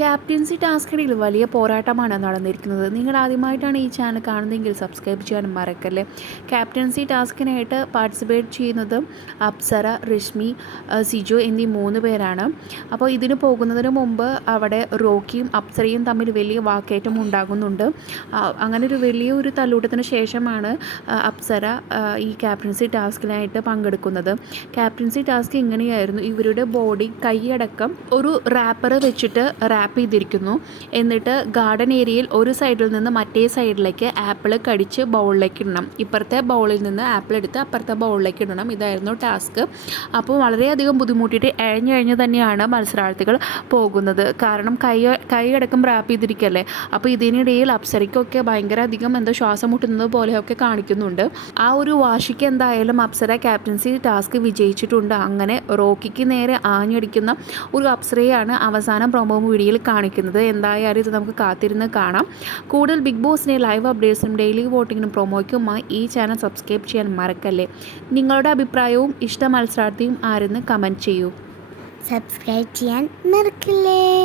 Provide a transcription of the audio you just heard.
Captaincy ടാസ്കിടയിൽ വലിയ പോരാട്ടമാണ് നടന്നിരിക്കുന്നത്. നിങ്ങൾ ആദ്യമായിട്ടാണ് ഈ ചാനൽ കാണുന്നതെങ്കിൽ സബ്സ്ക്രൈബ് ചെയ്യാനും മറക്കല്ലേ. ക്യാപ്റ്റൻസി ടാസ്കിനായിട്ട് പാർട്ടിസിപ്പേറ്റ് ചെയ്യുന്നത് അപ്സര രശ്മി സിജു എന്നീ മൂന്ന് പേരാണ്. അപ്പോൾ ഇതിന് പോകുന്നതിന് മുമ്പ് അവിടെ റോക്കിയും അപ്സരയും തമ്മിൽ വലിയ വാക്കേറ്റം ഉണ്ടാകുന്നുണ്ട്. അങ്ങനെ ഒരു വലിയൊരു തല്ലൂട്ടത്തിന് ശേഷമാണ് അപ്സര ഈ ക്യാപ്റ്റൻസി ടാസ്കിനായിട്ട് പങ്കെടുക്കുന്നത്. ക്യാപ്റ്റൻസി ടാസ്ക് ഇങ്ങനെയായിരുന്നു ഇവരുടെ ബോഡി കൈയടക്കം ഒരു റാപ്പർ വെച്ചിട്ട് ചെയ്തിരിക്കുന്നു. എന്നിട്ട് ഗാർഡൻ ഏരിയയിൽ ഒരു സൈഡിൽ നിന്ന് മറ്റേ സൈഡിലേക്ക് ആപ്പിൾ കടിച്ച് ബൗളിലേക്ക് ഇടണം. ഇപ്പുറത്തെ ബൗളിൽ നിന്ന് ആപ്പിൾ എടുത്ത് അപ്പുറത്തെ ബൗളിലേക്ക് ഇടണം. ഇതായിരുന്നു ടാസ്ക് അപ്പോൾ വളരെയധികം ബുദ്ധിമുട്ടിയിട്ട് എഴഞ്ഞഴിഞ്ഞ് തന്നെയാണ് മത്സരാർത്ഥികൾ പോകുന്നത്. കാരണം കൈ കൈയടക്കം റാപ്പ് ചെയ്തിരിക്കല്ലേ? അപ്പോൾ ഇതിനിടയിൽ അപ്സരയ്ക്കൊക്കെ ഭയങ്കര അധികം എന്തോ ശ്വാസം മുട്ടുന്നത് പോലെയൊക്കെ കാണിക്കുന്നുണ്ട്. ആ ഒരു വാശിക്ക് എന്തായാലും അപ്സര ക്യാപ്റ്റൻസി ടാസ്ക് വിജയിച്ചിട്ടുണ്ട്. അങ്ങനെ റോക്കിക്ക് നേരെ ആഞ്ഞടിക്കുന്ന ഒരു അപ്സരയാണ് അവസാനം പ്രൊമോ വീഡിയോയിൽ കാണിക്കുന്നത്. എന്തായാലും ഇത് നമുക്ക് കാത്തിരുന്ന് കാണാം. കൂടുതൽ ബിഗ് ബോസിനെ ലൈവ് അപ്ഡേറ്റ്സും ഡെയിലി വോട്ടിങ്ങിനും പ്രൊമോയ്ക്കുമായി ഈ ചാനൽ സബ്സ്ക്രൈബ് ചെയ്യാൻ മറക്കല്ലേ. നിങ്ങളുടെ അഭിപ്രായവും ഇഷ്ട മത്സരാർത്ഥിയും ആരെന്ന് കമന്റ് ചെയ്യൂ. സബ്സ്ക്രൈബ് ചെയ്യാൻ മറക്കില്ലേ.